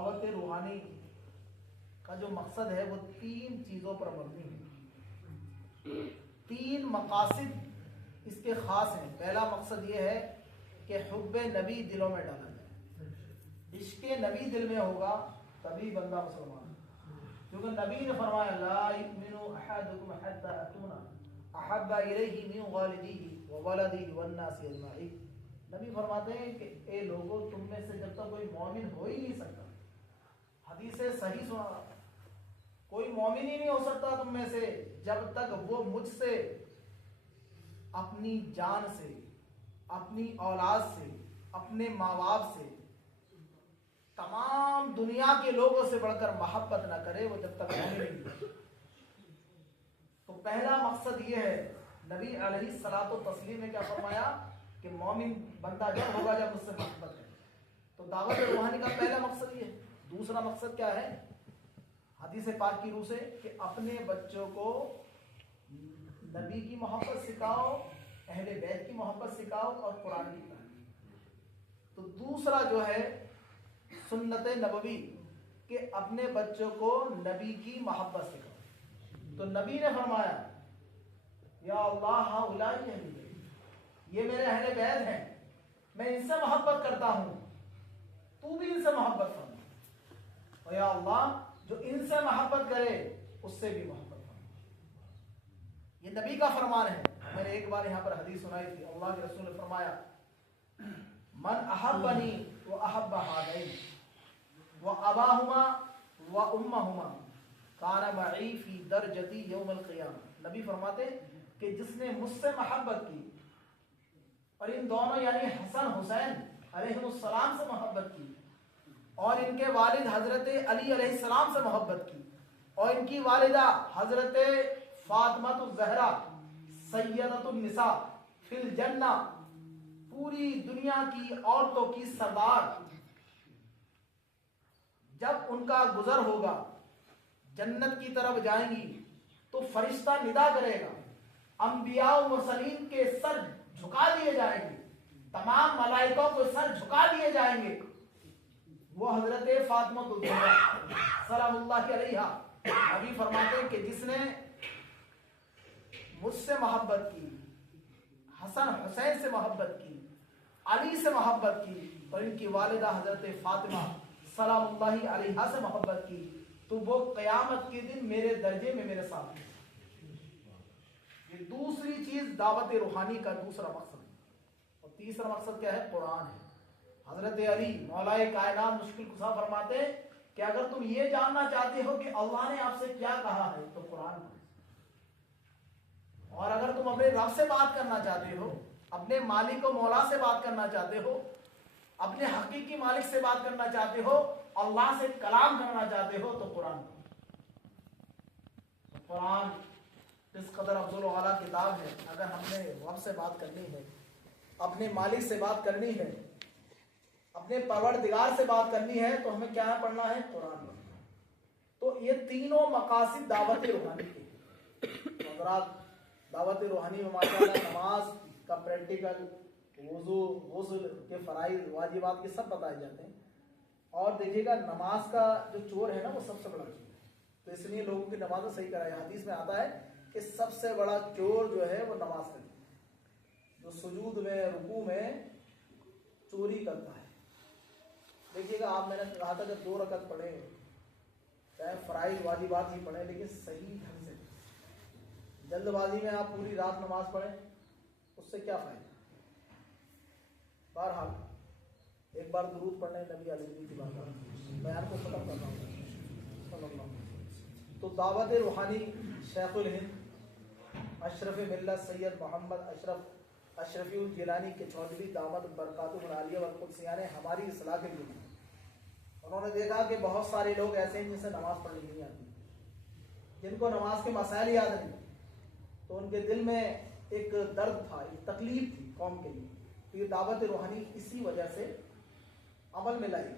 दावत रूहानी का जो मकसद है वो 3 चीज़ों पर मबनी है। 3 मकासद इसके ख़ास हैं। पहला मकसद ये है कि हुब्बे नबी दिलों में डाला जाए। इश्क़ नबी दिल में होगा तभी बंदा मुसलमान है। क्योंकि नबी ने फरमाया ला युमिनु अहदुकुम हत्ता अकूना अहब्बा इलैहि मिन वालिदिही व वलदिही वन नासी अजमाइन। नबी फरमाते हैं कि ए लोगों, तुम में से जब तक कोई मोमिन हो ही नहीं सकता, हदीस सही सुना, कोई मोमिन ही नहीं हो सकता तुम में से जब तक वो मुझसे, अपनी जान से, अपनी औलाद से, अपने माँ बाप से, तमाम दुनिया के लोगों से बढ़कर मोहब्बत ना करे, वो जब तक मोमिन नहीं है। तो पहला मकसद ये है, नबी अलैहिस्सलातो तस्लीम ने क्या फरमाया कि मोमिन बंदा जब होगा जब मुझसे मोहब्बत करे। तो दावत रूहानी का पहला मकसद ये है। दूसरा मकसद क्या है हदीस पाक की रूह से, कि अपने बच्चों को नबी की मोहब्बत सिखाओ, अहले बैत की मोहब्बत सिखाओ और कुरान की तालीम। तो दूसरा जो है सुन्नत नबवी, कि अपने बच्चों को नबी की मोहब्बत सिखाओ। तो नबी ने फरमाया या अल्लाह हाउलाई, ये मेरे अहले बैत हैं, मैं इनसे मोहब्बत करता हूं, तू भी इनसे मोहब्बत फरमा। और या अल्लाह, जो इनसे मोहब्बत करे उससे भी मोहब्बत फरमा। ये नबी का फरमान है। मैंने एक बार यहाँ पर हदीस सुनाई थी, अल्लाह के रसूल ने फरमाया मन अहब्बनी व अहब्ब हादैन व अबाहुमा व उम्महुमा काना मई फी दरजती यौमल क़ियामह। नबी फरमाते कि जिसने मुझसे मोहब्बत की और इन दोनों यानी हसन हुसैन अलैहिस्सलाम से मोहब्बत की, और इनके वालिद हजरत अली अलैहिस्सलाम से मोहब्बत की, और इनकी वालिदा हजरत फातिमातुज़ ज़हरा सय्यदतुन निसा फिल जन्ना, पूरी दुनिया की औरतों की सरदार, जब उनका गुजर होगा जन्नत की तरफ जाएंगी तो फरिश्ता निदा करेगा, अंबिया व मुरसलीन के सर झुका दिए जाएंगे, तमाम मलाइकों को सर झुका दिए जाएंगे। वो हजरत फातिमातुज़ ज़हरा सलामुल्लाहि अलैहा अभी फरमाते हैं कि जिसने मुझसे मोहब्बत की, हसन हुसैन से मोहब्बत की, अली से मोहब्बत की, और इनकी वालिदा हजरत फातिमा सलामुल्लाहि अलैहा से मोहब्बत की, तो वो क़यामत के दिन मेरे दर्जे में मेरे साथ है। ये दूसरी चीज दावत रूहानी का दूसरा मकसद है। और तीसरा मकसद क्या है? कुरान है। हजरत अली मौलाए कायनात मुश्किल कुशा फरमाते हैं कि अगर तुम ये जानना चाहते हो कि अल्लाह ने आपसे क्या कहा है तो कुरान पढ़ो, और अगर तुम अपने रब से बात करना चाहते हो, अपने मालिक और मौला से बात करना चाहते हो, अपने हकीकी मालिक से बात करना चाहते हो, अल्लाह से कलाम करना चाहते हो तो कुरान पढ़ो। कुरान इस कदर अफजल वाला किताब है। अगर हमने रब से बात करनी है, अपने मालिक से बात करनी है, अपने परवरदिगार से बात करनी है, तो हमें क्या पढ़ना है? कुरान पढ़ना। तो ये तीनों मकासिद दावत रूहानी के। हज़रात, दावत रूहानी में माशाअल्लाह नमाज का प्रैक्टिकल, वुज़ू, गुस्ल के फराइज, वाजिबात के सब बताए जाते हैं। और देखिएगा, नमाज का जो चोर है ना, वो सबसे बड़ा चोर है। तो इसलिए लोगों की नमाज सही कराए। हदीस में आता है कि सबसे बड़ा चोर जो है वो नमाज का, जो सुजूद में, रुकू में चोरी करता है। देखिएगा आप, मैंने कहा था कि 2 रकत पढ़े, चाहे फराइज वाजिबात ही पढ़े, लेकिन सही ढंग से। जल्दबाजी में आप पूरी रात नमाज पढ़ें, उससे क्या फायदा? बहरहाल एक बार दुरूद पढ़ने नबी अलैहि की बात बयान को खत्म करना होगा। तो दावत रूहानी शेखुल हिंद अशरफ मिल्लत सैयद मोहम्मद अशरफ अशरफी जिलानी के चौधरी दामद बरकातुहुल आलिया वल कुद्सिया ने हमारी इस्लाह के लिए, उन्होंने देखा कि बहुत सारे लोग ऐसे हैं जिनसे नमाज पढ़नी नहीं आती, जिनको नमाज के मसाइल याद नहीं, तो उनके दिल में एक दर्द था, एक तकलीफ थी कौम के लिए। तो ये दावत रूहानी इसी वजह से अमल में लाई।